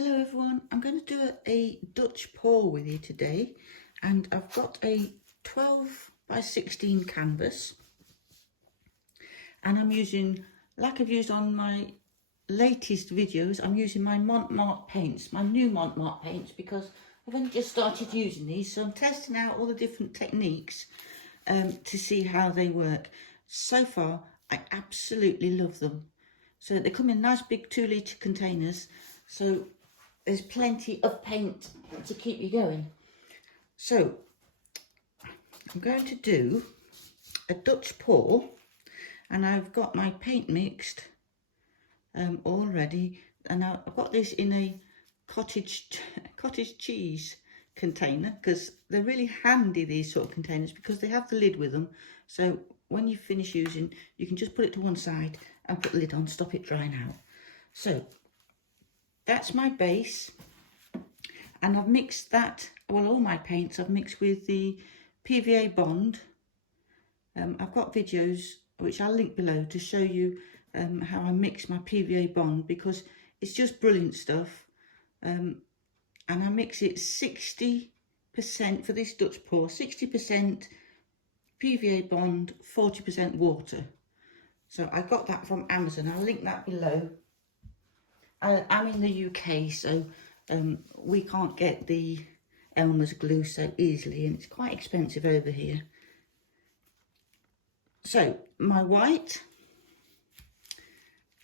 Hello everyone, I'm going to do a Dutch pour with you today, and I've got a 12 by 16 canvas, and I'm using, like I've used on my latest videos, I'm using my Mont Marte paints, my new Mont Marte paints, because I've only just started using these, so I'm testing out all the different techniques to see how they work. So far, I absolutely love them. So they come in nice big 2-litre containers, so there's plenty of paint to keep you going. So I'm going to do a Dutch pour, and I've got my paint mixed already, and I've got this in a cottage cheese container, because they're really handy, these sort of containers, because they have the lid with them. So when you finish using, you can just put it to one side and put the lid on, stop it drying out. So that's my base, and I've mixed that, well, all my paints I've mixed with the PVA bond. I've got videos which I'll link below to show you how I mix my PVA bond, because it's just brilliant stuff. And I mix it 60% for this Dutch pour, 60% PVA bond, 40% water. So I got that from Amazon, I'll link that below. I'm in the UK, so we can't get the Elmer's glue so easily, and it's quite expensive over here. So my white,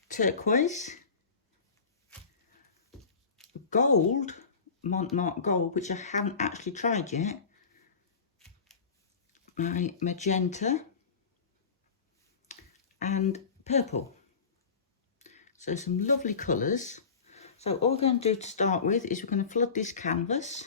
turquoise, gold, Mont Marte gold, which I haven't actually tried yet, my magenta, and purple. So some lovely colours. So all we're going to do to start with is we're going to flood this canvas.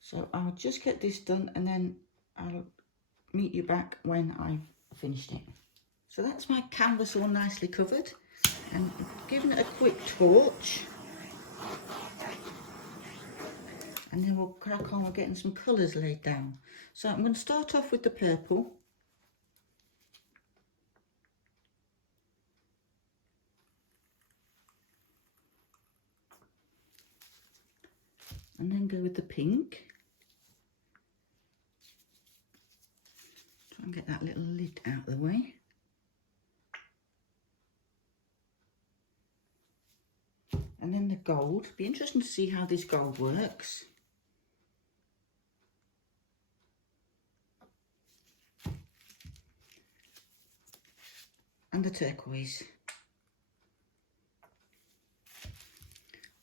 So I'll just get this done, and then I'll meet you back when I've finished it. So that's my canvas all nicely covered, and giving it a quick torch. And then we'll crack on with getting some colours laid down. So I'm going to start off with the purple. And then go with the pink. Try and get that little lid out of the way. And then the gold. Be interesting to see how this gold works. And the turquoise.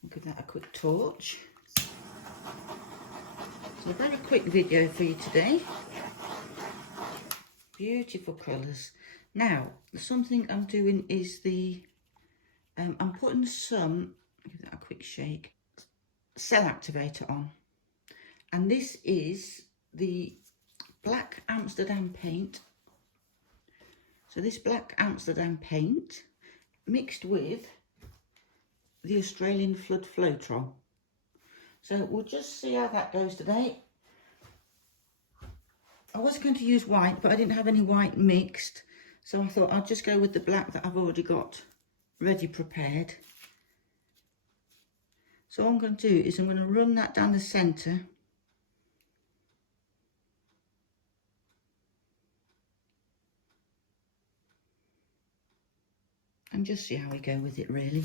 I'll give that a quick torch. So a very quick video for you today. Beautiful colours. Now, something I'm doing is I'm putting some, give that a quick shake, cell activator on. And this is the Black Amsterdam paint. So this Black Amsterdam paint mixed with the Australian Flood Floetrol. So we'll just see how that goes today. I was going to use white, but I didn't have any white mixed, so I thought I'd just go with the black that I've already got ready prepared. So all I'm going to do is I'm going to run that down the centre. And just see how we go with it, really.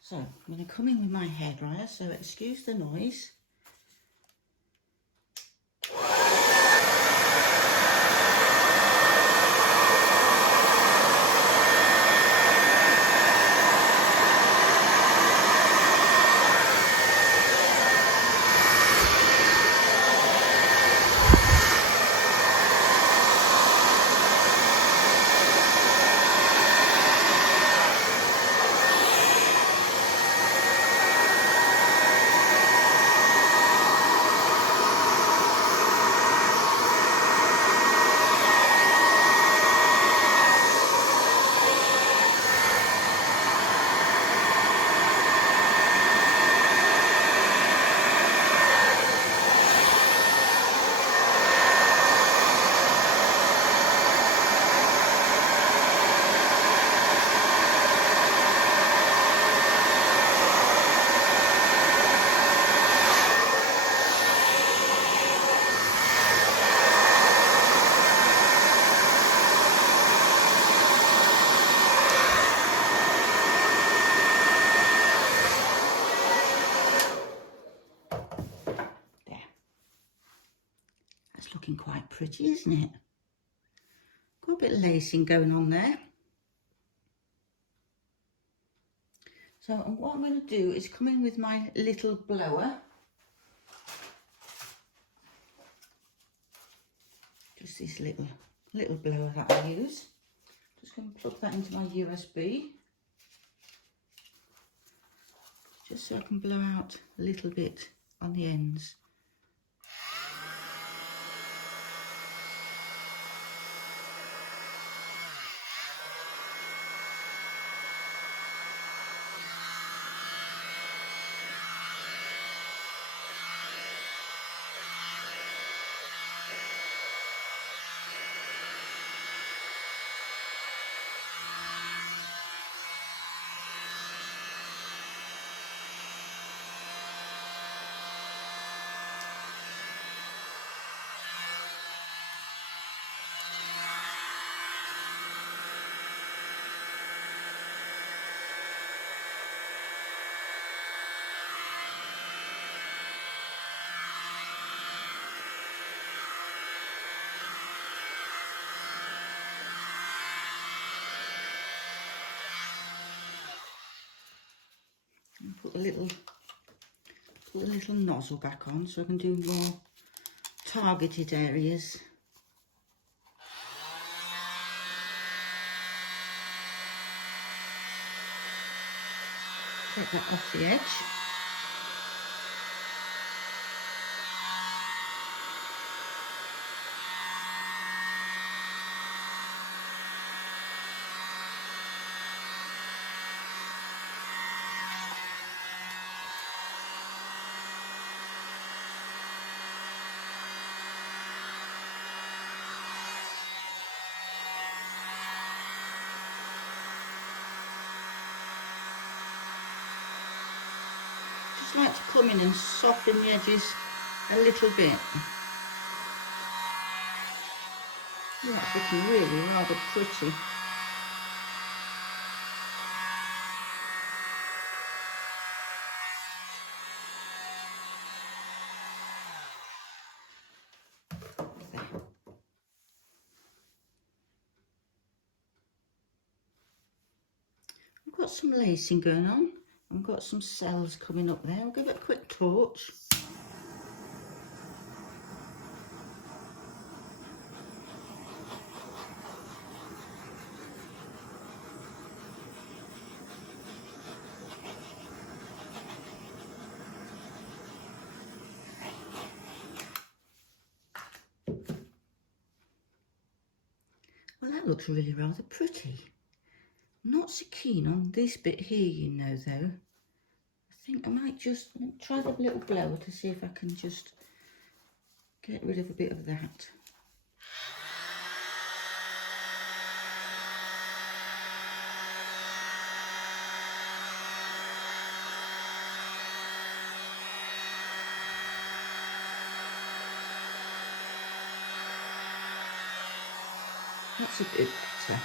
So I'm going to come in with my hairdryer, so excuse the noise. looking quite pretty, isn't it? Got a bit of lacing going on there. So what I'm going to do is come in with my little blower. Just this little blower that I use. Just going to plug that into my USB. Just so I can blow out a little bit on the ends. And put the little nozzle back on so I can do more targeted areas. Take that off the edge. Just like to come in and soften the edges a little bit. That's looking really rather pretty. I've got some lacing going on. I've got some cells coming up there. I'll give it a quick torch. Well, that looks really rather pretty. I'm not so keen on this bit here, you know, though. I think I might just try the little blower to see if I can just get rid of a bit of that. That's a bit better.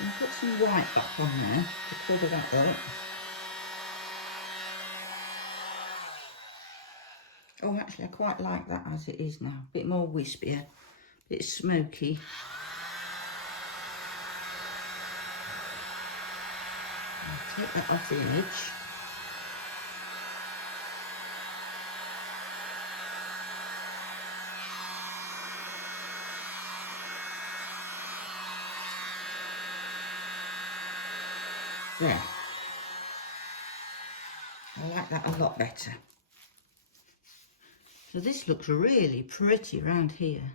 I'll put some white back on there to cover that up. Oh, actually, I quite like that as it is now. A bit more wispier, a bit smoky. I'll take that off the edge. There. I like that a lot better. So this looks really pretty around here.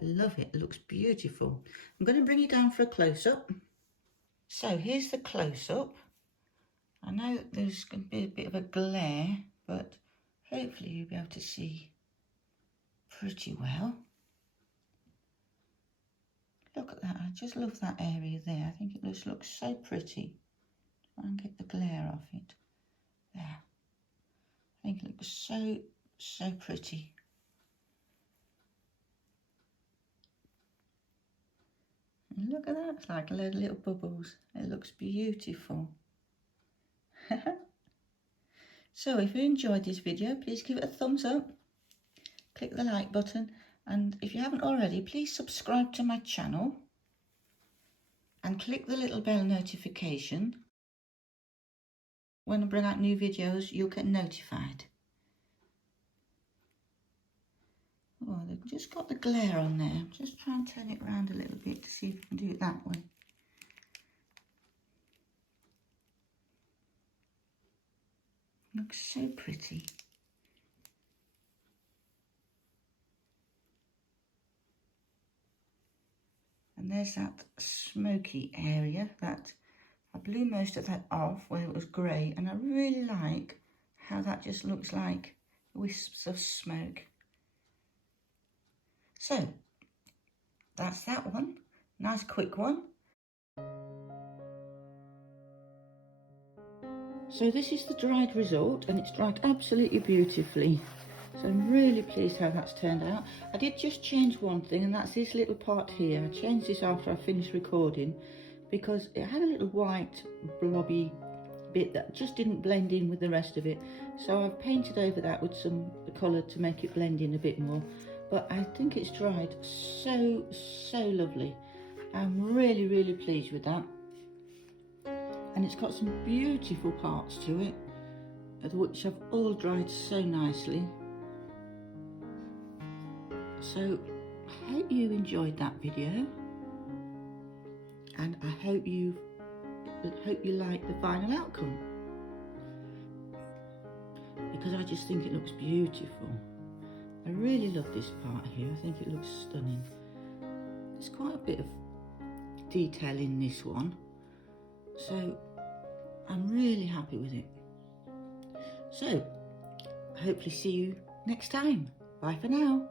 I love it. It looks beautiful. I'm going to bring you down for a close-up. So here's the close-up. I know there's going to be a bit of a glare, but hopefully you'll be able to see pretty well. Look at that. I just love that area there. I think it just looks so pretty. Try and get the glare off it. There. I think it looks so pretty. And look at that, it's like a load of little bubbles. It looks beautiful. So if you enjoyed this video, please give it a thumbs up, click the like button And if you haven't already, please subscribe to my channel and click the little bell notification. When I bring out new videos, you'll get notified. Oh, they've just got the glare on there. Just try and turn it around a little bit to see if I can do it that way. Looks so pretty. And there's that smoky area that I blew most of that off where it was grey, and I really like how that just looks like wisps of smoke. So that's that one. Nice quick one. So this is the dried result, and it's dried absolutely beautifully. So I'm really pleased how that's turned out. I did just change one thing, and that's this little part here. I changed this after I finished recording because it had a little white blobby bit that just didn't blend in with the rest of it. So I've painted over that with some colour to make it blend in a bit more. But I think it's dried so lovely. I'm really pleased with that. And it's got some beautiful parts to it, which have all dried so nicely. So I hope you enjoyed that video, and I hope you like the final outcome, because I just think it looks beautiful. I really love this part here. I think it looks stunning. There's quite a bit of detail in this one, so I'm really happy with it. So hopefully see you next time. Bye for now.